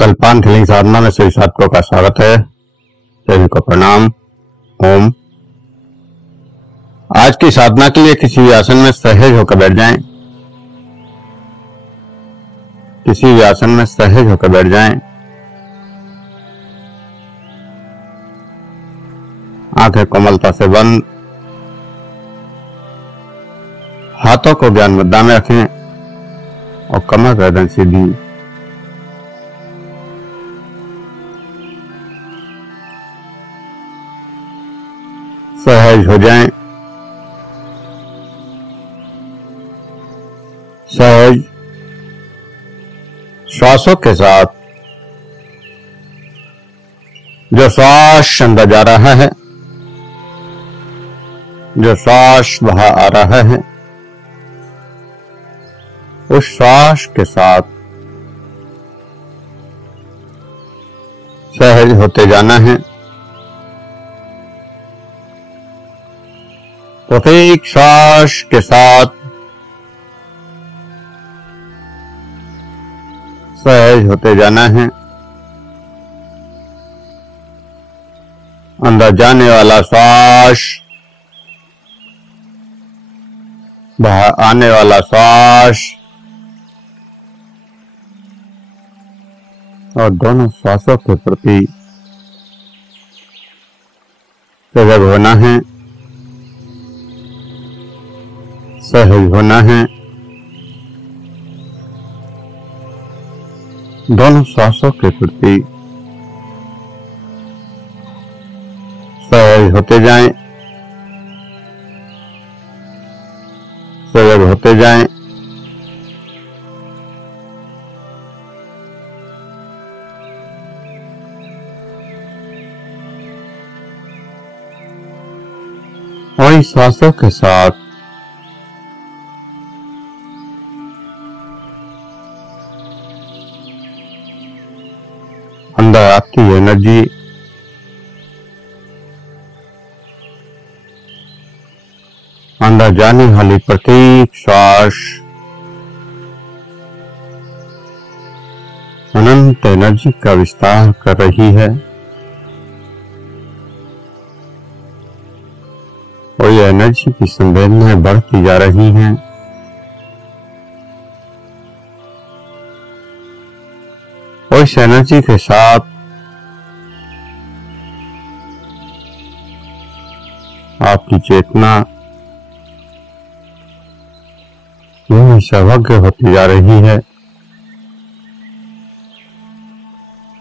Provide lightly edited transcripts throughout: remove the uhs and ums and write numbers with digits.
कल्पांत healing साधना में सभी साधकों का स्वागत है। सभी को प्रणाम। ओम। आज की साधना के लिए किसी भी आसन में सहज होकर बैठ जाएं। किसी भी आसन में सहज होकर बैठ जाएं। आंखें कोमलता से बंद। हाथों को ज्ञान मुद्रा में रखें और कमर गर्दन सीधी। सहज हो जाएं। सहज श्वासों के साथ जो श्वास अंदर जा रहा है, जो श्वास बाहर आ रहा है, उस श्वास के साथ सहज होते जाना है। प्रत्येक श्वास के साथ सहज होते जाना है। अंदर जाने वाला श्वास, बाहर आने वाला श्वास और दोनों श्वासों के प्रति सजग होना है, सहज होना है। दोनों श्वासों के प्रति सहज होते जाएं, सजग होते जाएं। और इन श्वासों के साथ अंदर आपकी एनर्जी अंदर जाने वाली प्रत्येक श्वास अनंत एनर्जी का विस्तार कर रही है और ये एनर्जी की संवेदनाएं बढ़ती जा रही हैं। और इस एनर्जी के साथ आपकी चेतना यूं ही सर्वज्ञ होती जा रही है।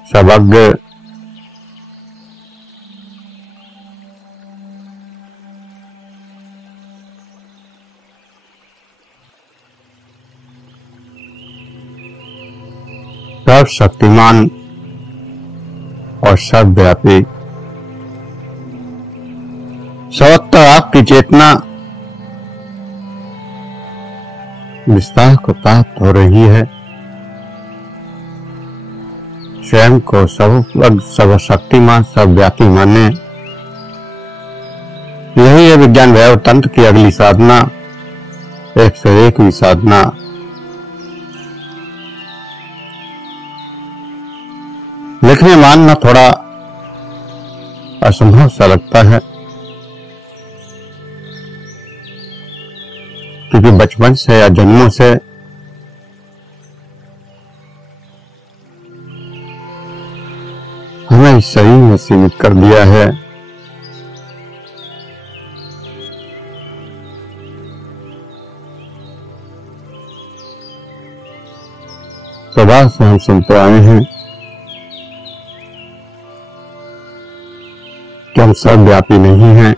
सर्वज्ञ सर्वशक्तिमान और सर्वव्यापी, सर्वत्र आपकी चेतना विस्तार को प्राप्त हो रही है। स्वयं को सर्वशक्तिमान सर्वव्यापी माने। यही है विज्ञान वैभव तंत्र की अगली साधना, 101वीं साधना। लिखने मानना थोड़ा असंभव सा लगता है, क्योंकि बचपन से या जन्मों से हमें इस शरीर में सीमित कर दिया है। सदा से हम सुनते आए हैं कि हम सर्वव्यापी नहीं हैं।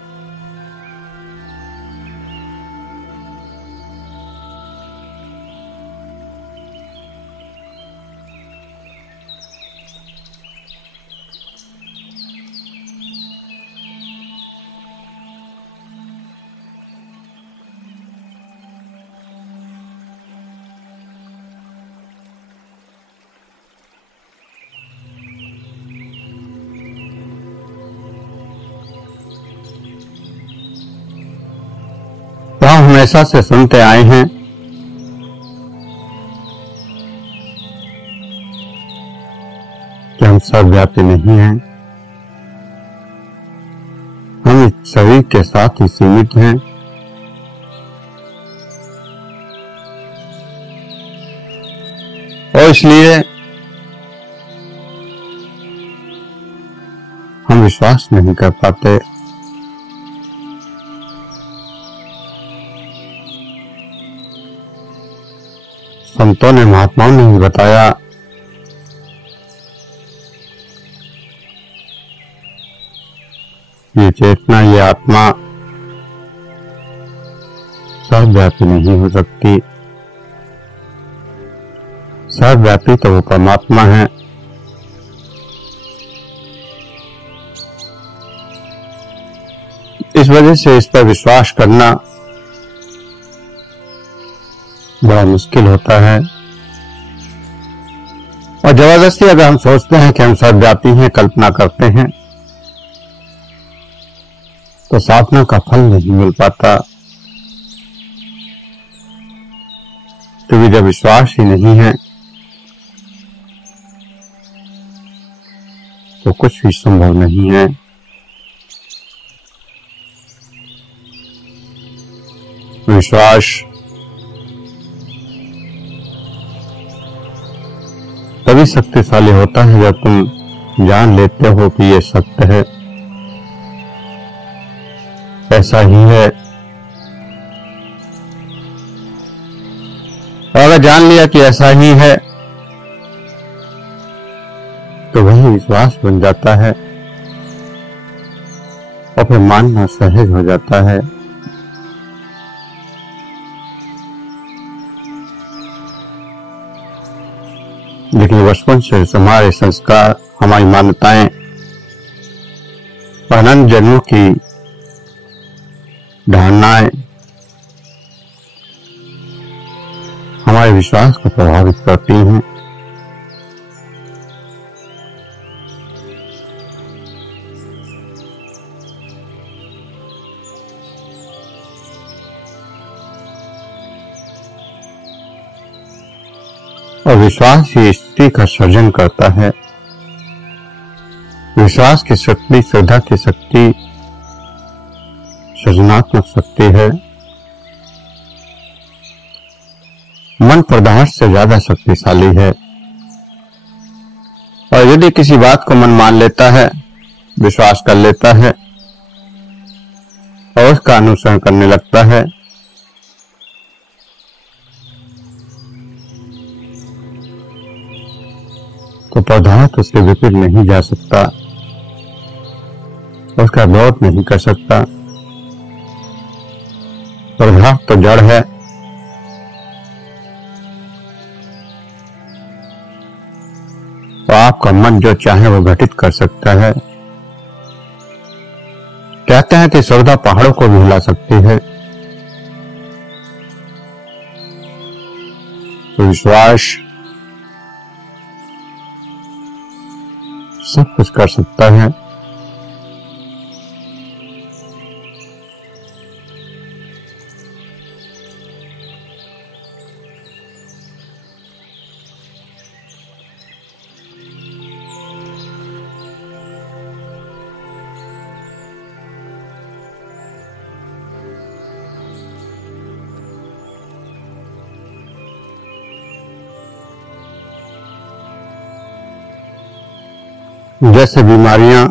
तो हम हमेशा से सुनते आए हैं सर्वव्यापी नहीं हैं। हम इस शरीर के साथ ही सीमित हैं। और इसलिए हम विश्वास नहीं कर पाते। संतों ने, महात्माओं ने भी बताया ये चेतना, ये आत्मा सर्वव्यापी नहीं हो सकती। सर्वव्यापी तो वो परमात्मा है। इस वजह से इस पर विश्वास करना बड़ा मुश्किल होता है। और जबरदस्ती अगर हम सोचते हैं कि हम सर्वव्यापी हैं, कल्पना करते हैं, तो साधना का फल नहीं मिल पाता। क्योंकि जब विश्वास ही नहीं है तो कुछ भी संभव नहीं है। विश्वास तभी शक्तिशाली होता है जब तुम जान लेते हो कि ये सत्य है, ऐसा ही है। और अगर जान लिया कि ऐसा ही है तो वही विश्वास बन जाता है और फिर मानना सहज हो जाता है। लेकिन बचपन से हमारे संस्कार, हमारी मान्यताएं अनंत जन्मों की धारणाएं हमारे विश्वास को प्रभावित करती हैं। और विश्वास ही स्थिति का सृजन करता है। विश्वास की शक्ति, श्रद्धा की शक्ति सृजनात्मक शक्ति है। मन पदार्थ से ज्यादा शक्तिशाली है। और यदि किसी बात को मन मान लेता है, विश्वास कर लेता है और उसका अनुसरण करने लगता है, तो पदार्थ उसके विपरीत नहीं जा सकता, उसका विरोध नहीं कर सकता। पदार्थ तो जड़ है। तो आपका मन जो चाहे वो घटित कर सकता है। कहते हैं कि श्रद्धा पहाड़ों को भी हिला सकती है। तो विश्वास सब कुछ कर सकता है। जैसे बीमारियां,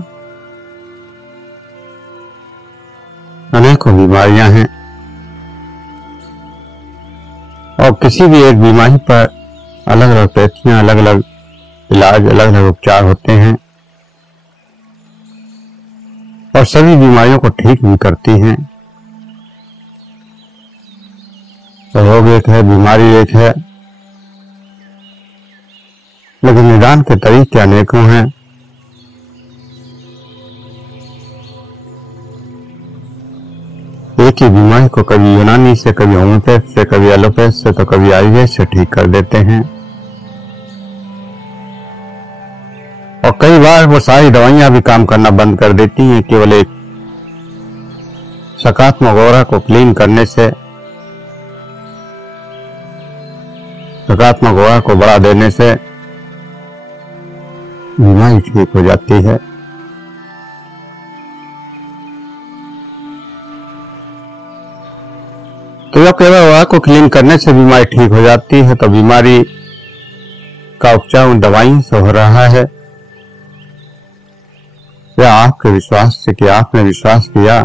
अनेकों बीमारियां हैं और किसी भी एक बीमारी पर अलग अलग पैथियां, अलग अलग इलाज, अलग अलग उपचार होते हैं और सभी बीमारियों को ठीक भी करती हैं। रोग एक है, बीमारी एक है, लेकिन निदान के तरीके अनेकों हैं। एक ही बीमारी को कभी यूनानी से, कभी होम्योपैथ से, कभी एलोपैथ से, तो कभी आयुर्वेद से ठीक कर देते हैं। और कई बार वो सारी दवाइयां भी काम करना बंद कर देती हैं। केवल एक सकारात्मक ऑरा को क्लीन करने से, सकारात्मक ऑरा को बढ़ा देने से बीमारी ठीक हो जाती है। तो जब केवल हवा को क्लीन करने से बीमारी ठीक हो जाती है, तो बीमारी का उपचार उन दवाइयों से हो रहा है या आपके विश्वास से कि आपने विश्वास किया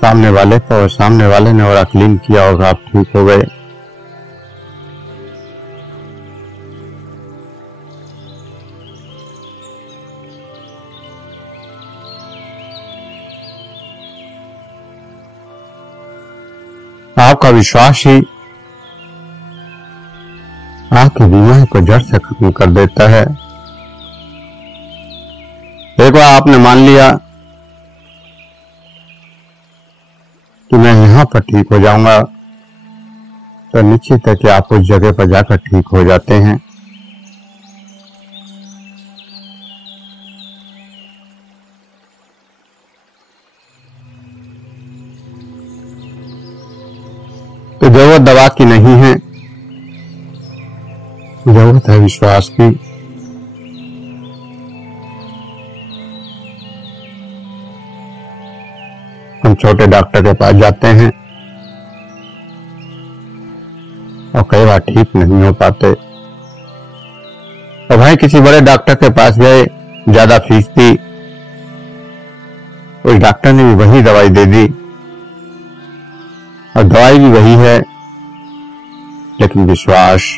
सामने वाले पर और सामने वाले ने और क्लीन किया और आप ठीक हो गए। आपका विश्वास ही आपकी बीमारी को जड़ से खत्म कर देता है। एक बार आपने मान लिया कि मैं यहां पर ठीक हो जाऊंगा, तो निश्चित है कि आप उस जगह पर जाकर ठीक हो जाते हैं। तो जरूरत दवा की नहीं है, जरूरत है विश्वास की। हम छोटे डॉक्टर के पास जाते हैं और कई बार ठीक नहीं हो पाते, और भाई किसी बड़े डॉक्टर के पास गए, ज्यादा फीस दी, उस डॉक्टर ने भी वही दवाई दे दी और दवाई भी वही है, लेकिन विश्वास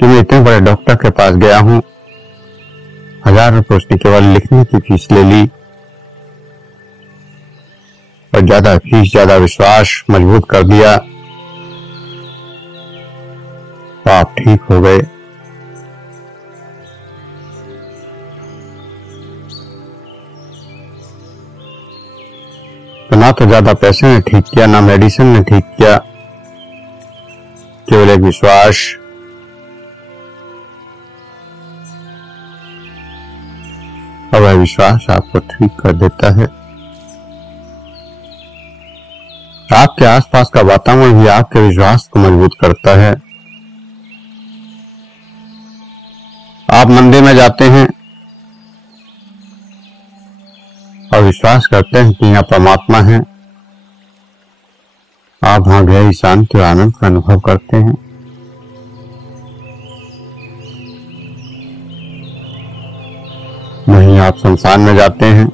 कि मैं इतने बड़े डॉक्टर के पास गया हूं, 1000 रुपये उसने केवल लिखने की फीस ले ली, और ज्यादा फीस ज्यादा विश्वास मजबूत कर दिया, तो आप ठीक हो गए। तो ना तो ज्यादा पैसे ने ठीक किया, ना मेडिसिन ने ठीक किया, केवल एक विश्वास। और वह विश्वास आपको ठीक कर देता है। आपके आसपास का वातावरण भी आपके विश्वास को मजबूत करता है। आप मंदिर में जाते हैं और विश्वास करते हैं कि यहाँ परमात्मा है, आप वहां गहरी शांति और आनंद का अनुभव करते हैं। वहीं आप संसार में जाते हैं,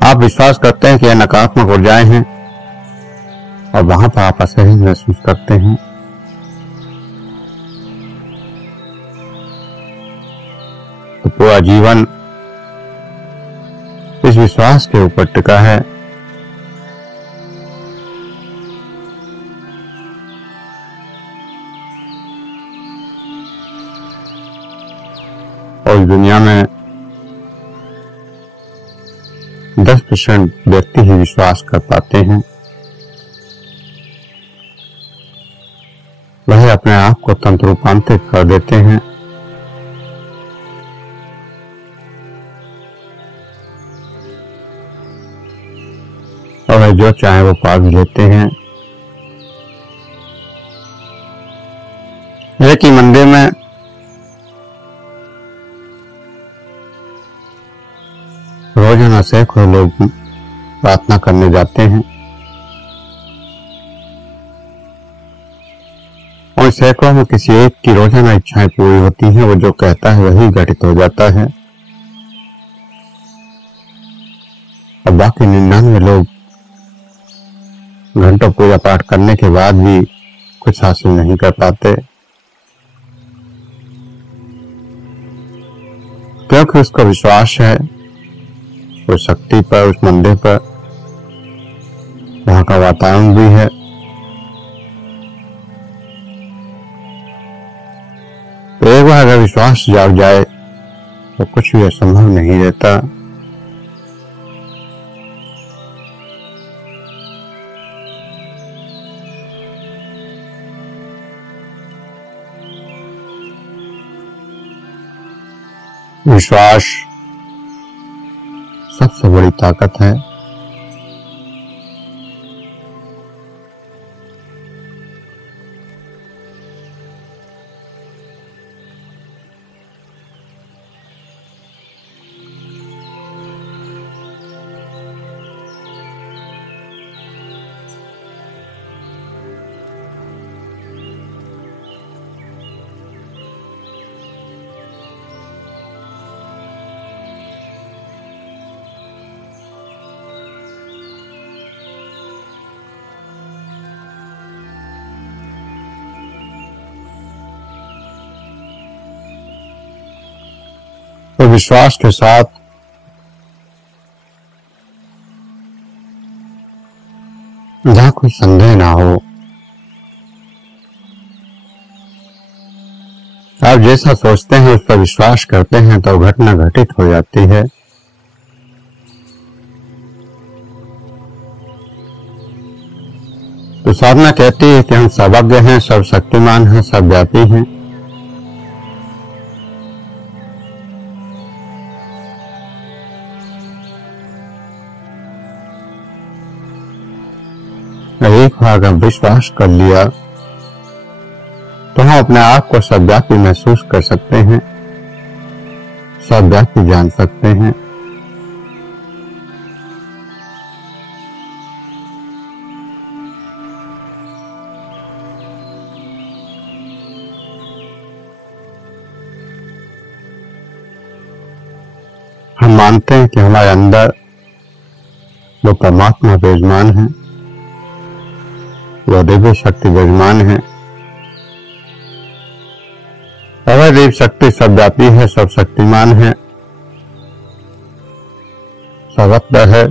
आप विश्वास करते हैं कि यह नकारात्मक ऊर्जाएं हैं, और वहां पर आप असहज महसूस करते हैं। तो पूरा जीवन इस विश्वास के ऊपर टिका है। और इस दुनिया में 10% व्यक्ति ही विश्वास कर पाते हैं। वह अपने आप को तंत्र रूपांतरित कर देते हैं। और वह जो चाहे वो पा भी लेते हैं। एक ही मंदिर में रोजाना सैकड़ों लोग प्रार्थना करने जाते हैं, और सैकड़ों में किसी एक की रोजाना इच्छाएं पूरी होती हैं। वो जो कहता है वही घटित हो जाता है, और बाकी 99 लोग घंटों पूजा पाठ करने के बाद भी कुछ हासिल नहीं कर पाते, क्योंकि उसका विश्वास है उस शक्ति पर, उस मंदिर पर, वहां का वातावरण भी है। तो एक बार अगर विश्वास जाग जाए तो कुछ भी असंभव नहीं रहता। विश्वास सबसे बड़ी ताकत है। तो विश्वास के साथ जहां कोई संदेह ना हो, आप जैसा सोचते हैं उस पर विश्वास करते हैं तो घटना घटित हो जाती है। तो साधना कहती है कि हम सर्वज्ञ हैं, सर्वशक्तिमान हैं, सर्वव्यापी हैं। एक बार हम विश्वास कर लिया तो हम अपने आप को सर्वव्यापी महसूस कर सकते हैं, सर्वव्यापी जान सकते हैं। हम मानते हैं कि हमारे अंदर वो परमात्मा विराजमान है, वो दिव्य शक्ति विराजमान है। वह दिव्य शक्ति सर्वव्यापी है, सर्वशक्तिमान है, सर्वत्र है।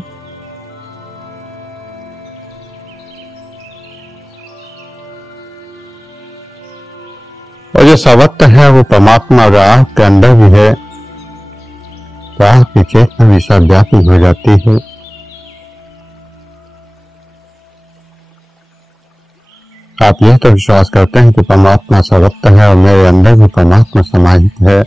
और जो सर्वत्र है वो परमात्मा अगर आपके अंदर भी है तो आपकी चेतना भी सर्वव्यापी हो जाती है। आप यह तो विश्वास करते हैं कि परमात्मा सर्वत्र है और मेरे अंदर भी परमात्मा समाहित है,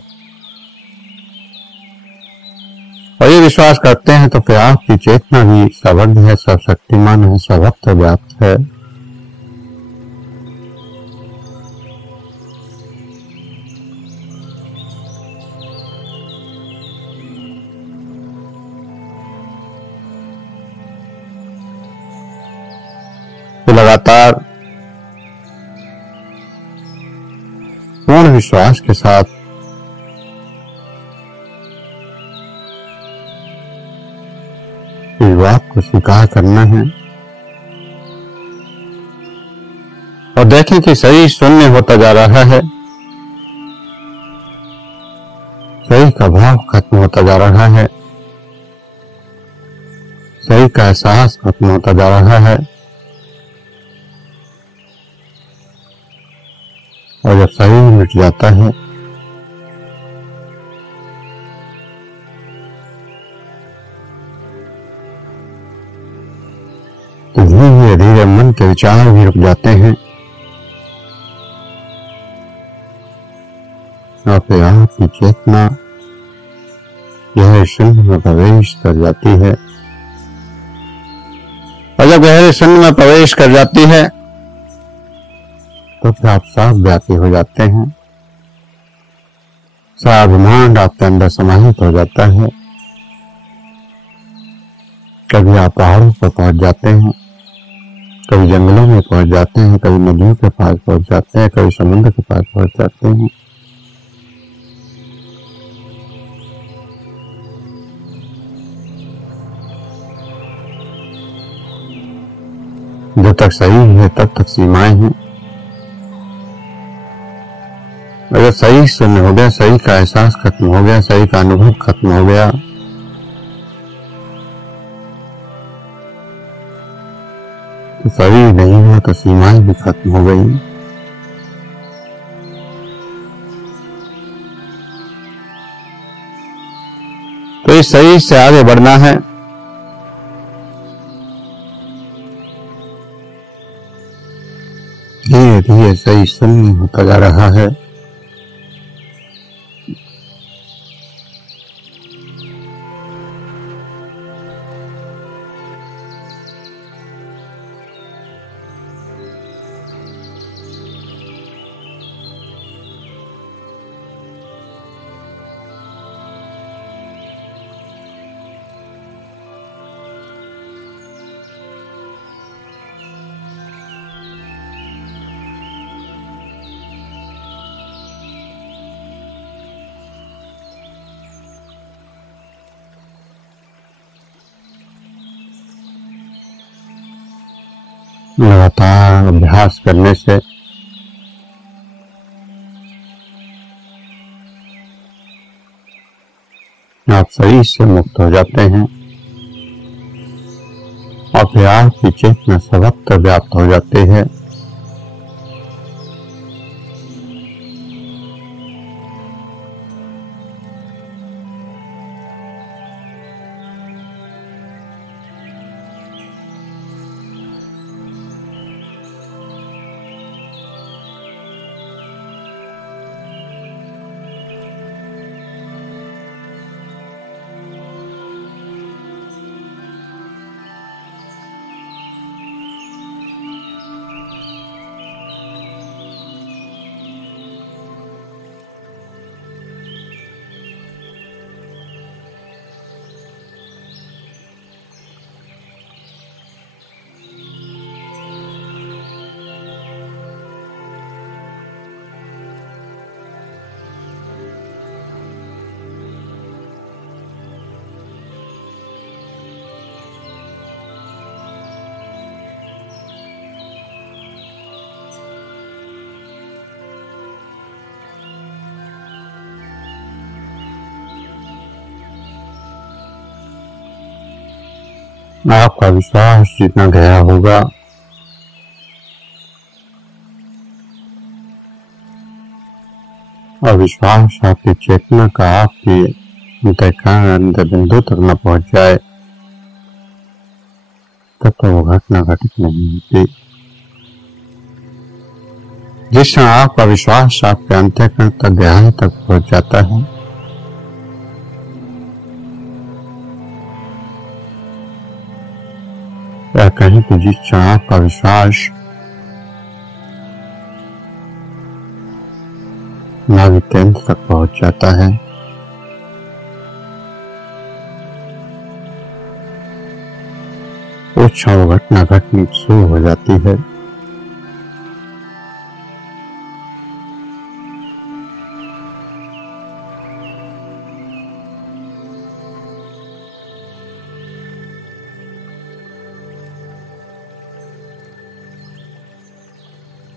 और ये विश्वास करते हैं तो फिर आपकी चेतना भी सर्वज्ञ है, सर्वशक्तिमान है, सर्वत्र व्याप्त है। तो लगातार पूर्ण विश्वास के साथ इस बात को स्वीकार करना है और देखें कि शरीर शून्य होता जा रहा है, शरीर का भाव खत्म होता जा रहा है, शरीर का एहसास खत्म होता जा रहा है। और जब शरीर मिट जाता है तो धीरे धीरे मन के विचार भी रुक जाते हैं और फिर आपकी चेतना गहरे शून्य में प्रवेश कर जाती है। और जब गहरे शून्य में प्रवेश कर जाती है तो फिर आप सर्वव्यापी हो जाते हैं, सारा ब्रह्मांड आपके अंदर समाहित हो जाता है। कभी आप पहाड़ों पर पहुंच जाते हैं, कभी जंगलों में पहुंच जाते हैं, कभी नदियों के पास पहुंच जाते हैं, कभी समुद्र के पास पहुंच जाते हैं। जब तक शरीर है तब तक सीमाएं हैं। अगर शरीर शून्य हो गया, शरीर का एहसास खत्म हो गया, शरीर का अनुभव खत्म हो गया, तो शरीर नहीं हुआ तो सीमाएं भी खत्म हो गई। तो इस शरीर से आगे बढ़ना है। धीरे धीरे शरीर शून्य होता जा रहा है। लगातार अभ्यास करने से आप शरीर से मुक्त हो जाते हैं और फिर आपकी चेतना सर्वत्र व्याप्त हो जाती है। आपका विश्वास जितना गहरा होगा और विश्वास आपकी चेतना का आपके अंतर बिंदु तक न पहुंच जाए तब तक वो घटना घटित नहीं होती। जिस क्षण आपका विश्वास आपके अंतःकरण तक गहराई तक पहुंच जाता है, या कहीं कि जिस क्षण आपका विश्वास नाभि केंद्र तक पहुंच जाता है, उस क्षण घटना घटनी शुरू हो जाती है।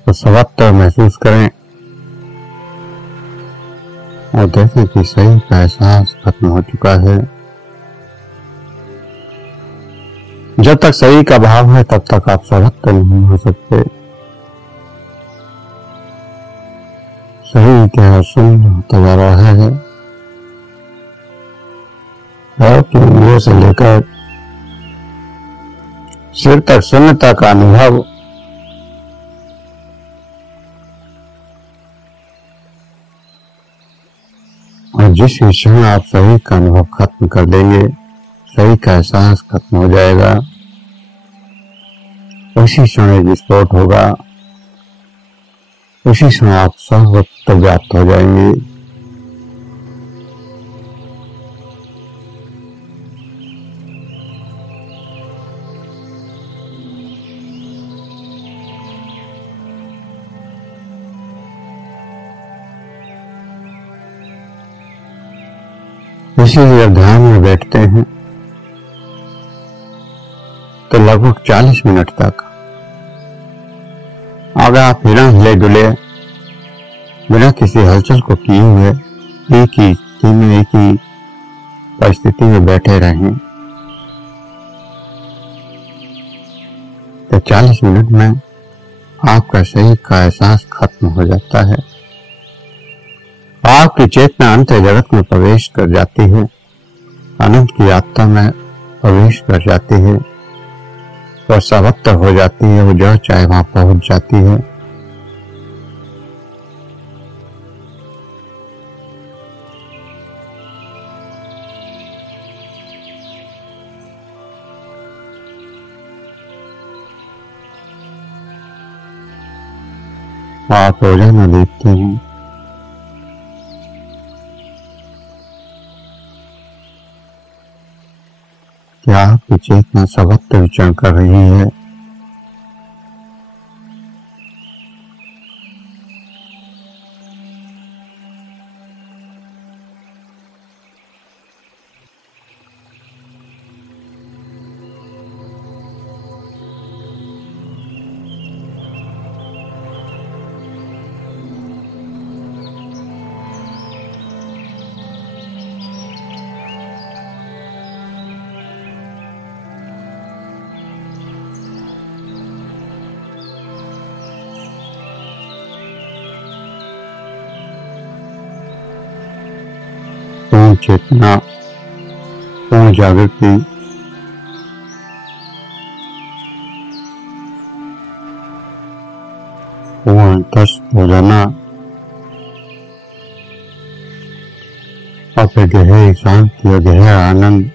तो सर्वत्र महसूस करें और देखें कि सही का एहसास खत्म हो चुका है। जब तक सही का भाव है तब तक आप सर्वत्र नहीं हो सकते। सही इतिहास शून्य होता जा रहा है और इंद्रियों से लेकर सिर तक शून्यता का अनुभव और जिस क्षण आप सही का अनुभव खत्म कर देंगे, सही का एहसास खत्म हो जाएगा, उसी क्षण एक विस्फोट होगा, उसी क्षण आप सर्वत्र व्याप्त हो जाएंगे। इसीलिए ध्यान में बैठते हैं तो लगभग 40 मिनट तक अगर आप बिना हिले डुले, बिना किसी हलचल को किए हुए एक ही स्थिति में, एक ही परिस्थिति में बैठे रहें तो 40 मिनट में आपका शरीर का एहसास खत्म हो जाता है। आपकी चेतना अंत जगत में प्रवेश कर जाती है, अनंत की यात्रा में प्रवेश कर जाती है और सर्वत्र हो जाती है। वो जो चाहे वहां पहुंच जाती है। आप रोजाना देखते हैं कि आपकी चेतना सर्वत्र विचरण कर रही है। चेतना, पूर्ण जागृति, पूर्ण अंतस्थ हो जाना और फिर गहरी शांति और गहरा आनंद।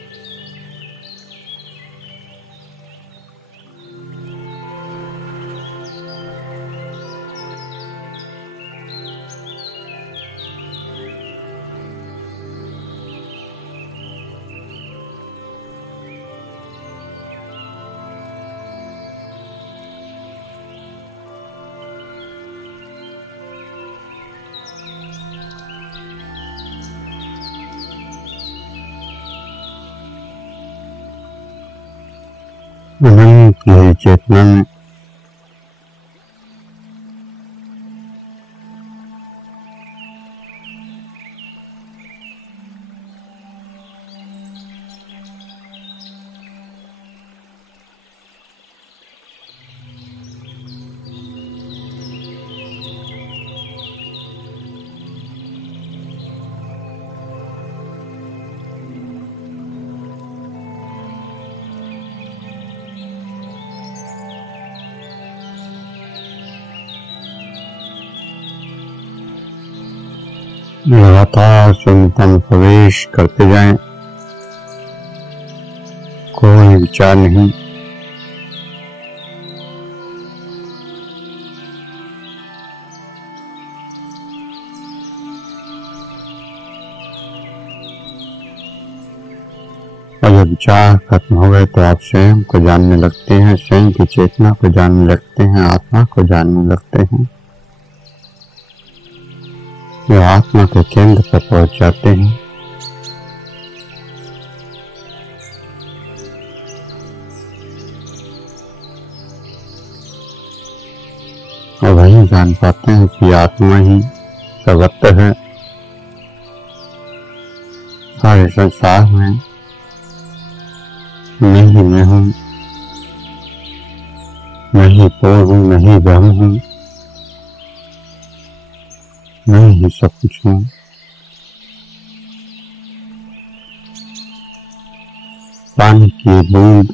अनंत गहरी चेतना में लगातार शून्यता में प्रवेश करते जाएं। कोई विचार नहीं, और जब विचार खत्म हो गए तो आप स्वयं को जानने लगते हैं, स्वयं की चेतना को जानने लगते हैं, आत्मा को जानने लगते हैं। जो आत्मा के केंद्र पर पहुंच जाते हैं। और वही जान पाते हैं कि आत्मा ही सर्वत्र है। सारे संसार में मैं ही मैं हूँ, मैं ही पूर्ण हूँ, मैं ही ब्रह्म हूँ, मैं ही सब कुछ हूँ। पानी की बूंद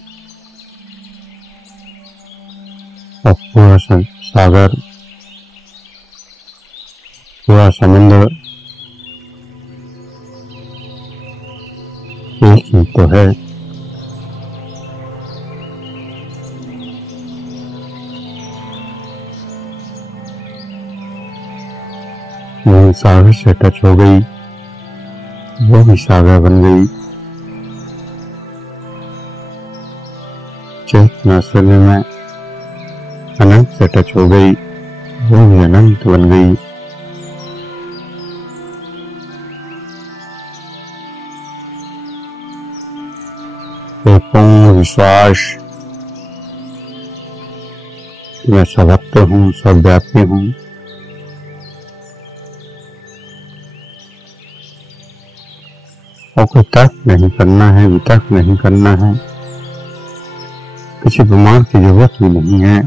और पूरा सागर, पूरा समुद्र एक ही तो है। वो सागर से टच हो गई, वो भी सागर बन गई। चेतना शरीर में अनंत से टच हो गई, वो भी अनंत बन गई। एक पूर्ण विश्वास, मैं सर्वत्र हूँ, सर्वव्यापी हूँ। और कोई तर्क नहीं करना है, वितर्क नहीं करना है, किसी प्रमाण की जरूरत भी नहीं है।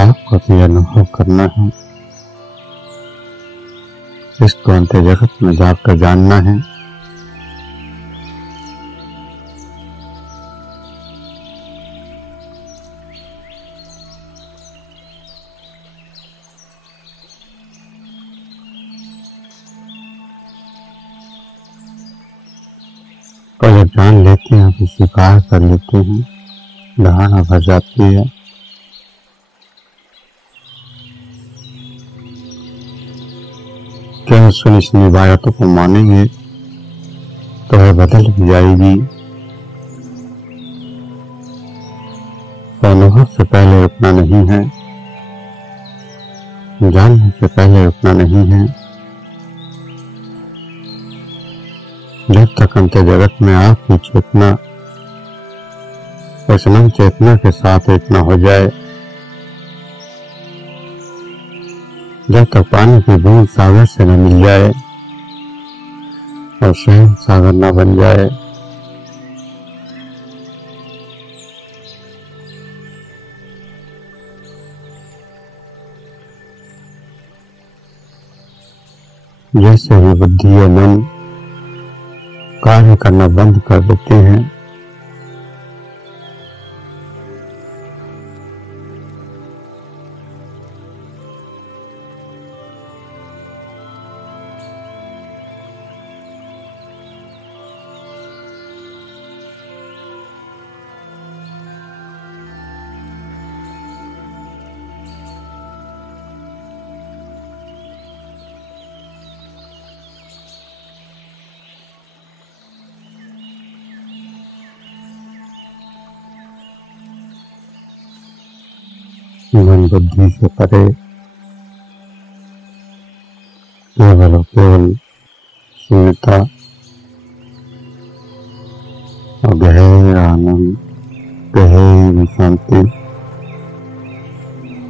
आपको भी अनुभव करना है, इसको अंत जगत में जाकर जानना है। और जब जान लेते हैं तो स्वीकार कर लेते हैं, धारणा भर जाती है। क्या सुनी सुनी बातों को मानेंगे तो वह बदल भी जाएगी। अनुभव से पहले रुकना नहीं है, जानने से पहले रुकना नहीं है। जब तक अंत जगत में आपकी चेतना उस अनंत चेतना के साथ एक न हो जाए, जब तक पानी की बूंद सागर से न मिल जाए और स्वयं सागर न बन जाए, जैसे ही बुद्धि और मन कार्य करना बंद कर देते हैं, मन बुद्धि से परे केवल और केवल शून्यता और गहरा आनंद, गहरी शांति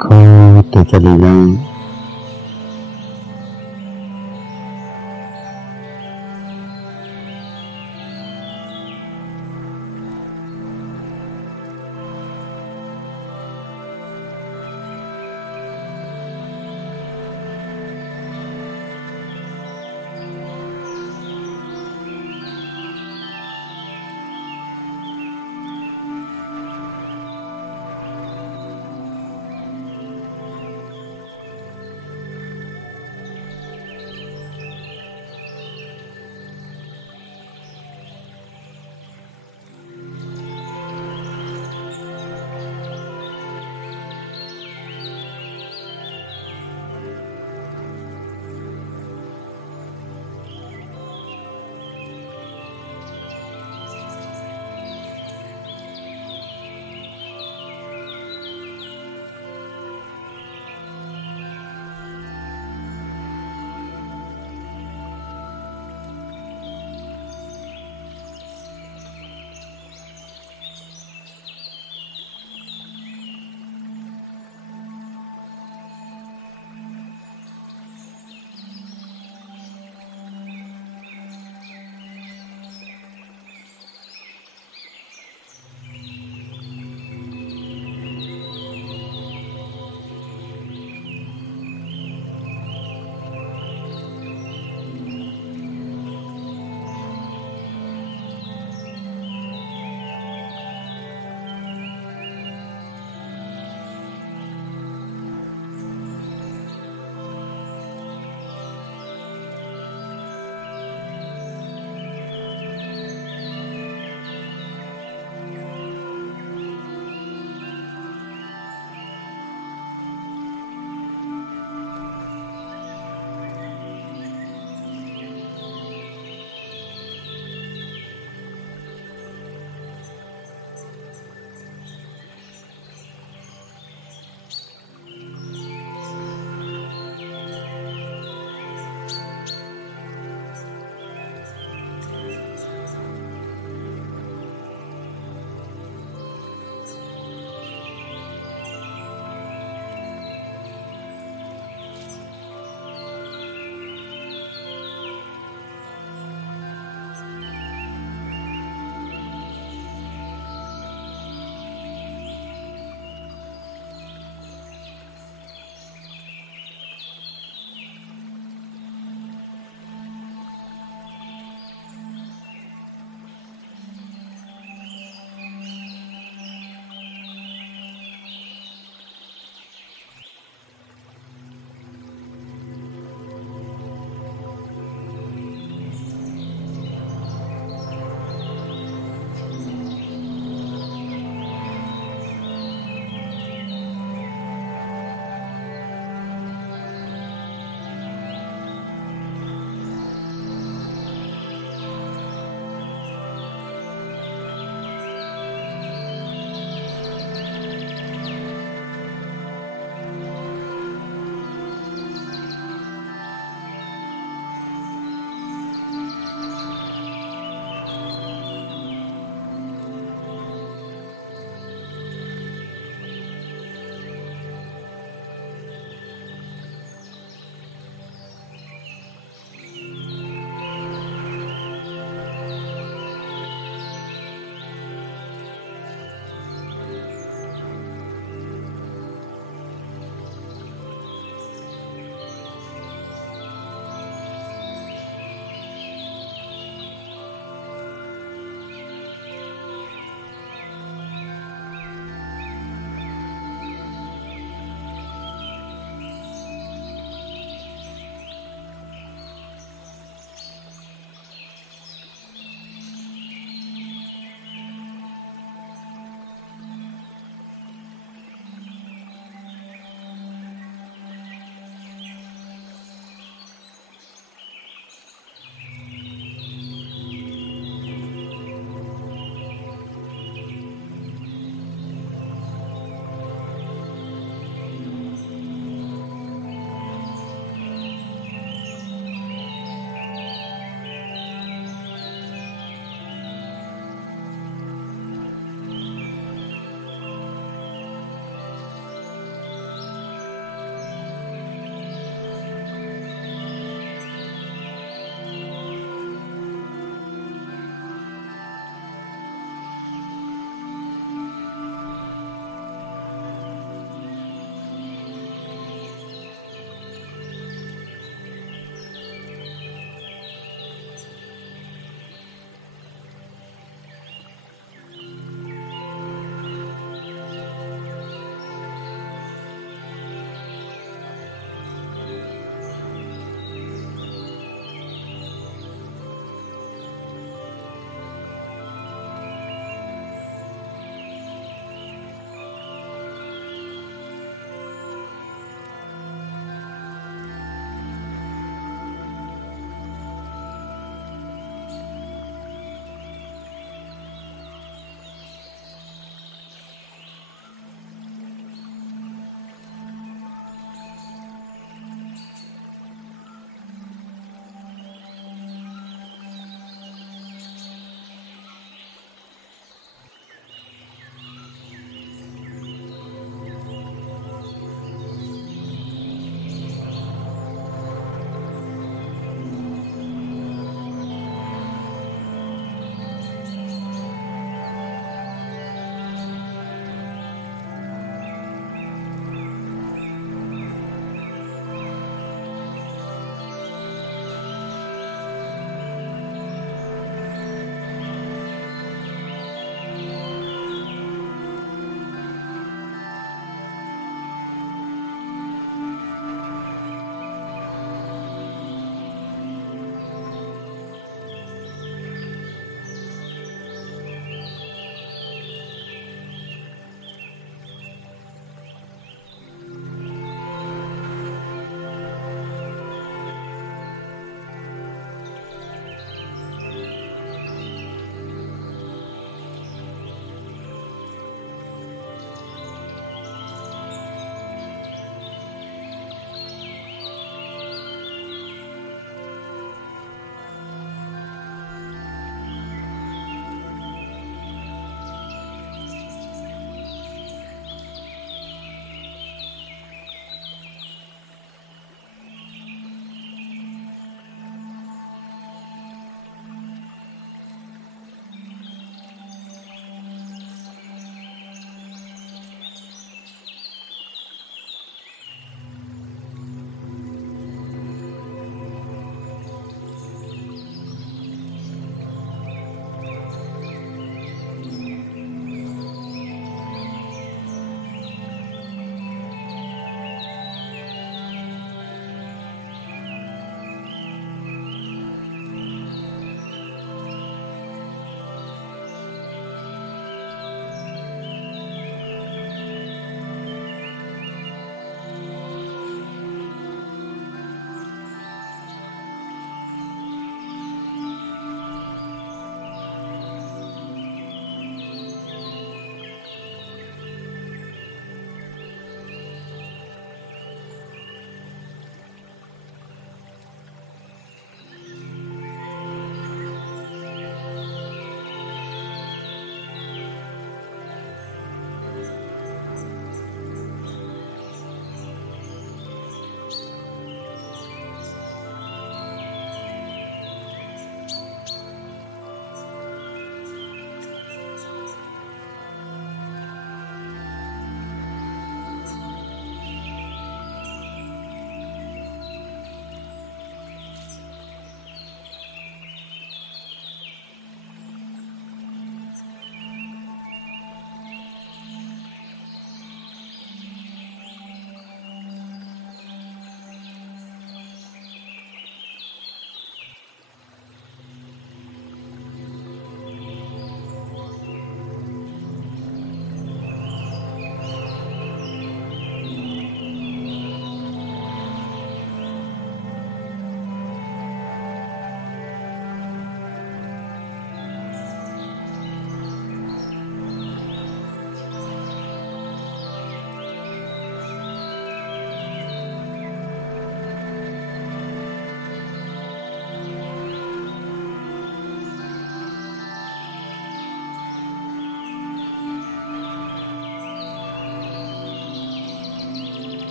खोते चले जाएं।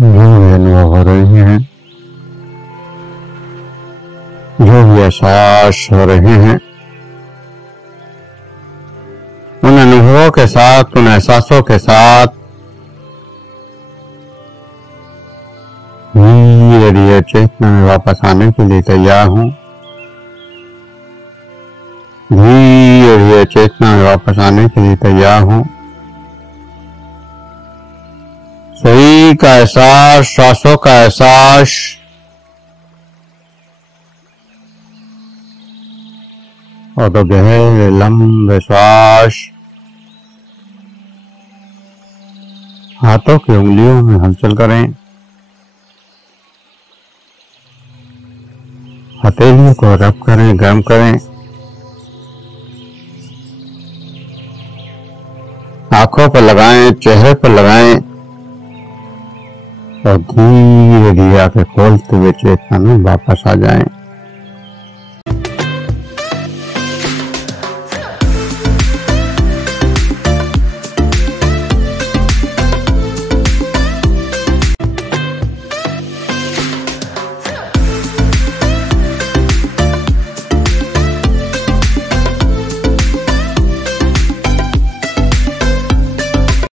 जो भी अनुभव हो रहे हैं, जो भी एहसास हो रहे हैं, उन अनुभवों के साथ, उन एहसासों के साथ धीरे धीरे चेतना में वापस आने के लिए तैयार हूं। धीरे धीरे चेतना में वापस आने के लिए तैयार हूं। शरीर का एहसास, श्वासों का एहसास, और तो गहरे लंबे श्वास, हाथों की उंगलियों में हलचल करें, हथेलियों को रब करें, गर्म करें, आंखों पर लगाएं, चेहरे पर लगाएं और धीरे धीरे आंखें खोलते हुए चेतना में वापस आ जाएं।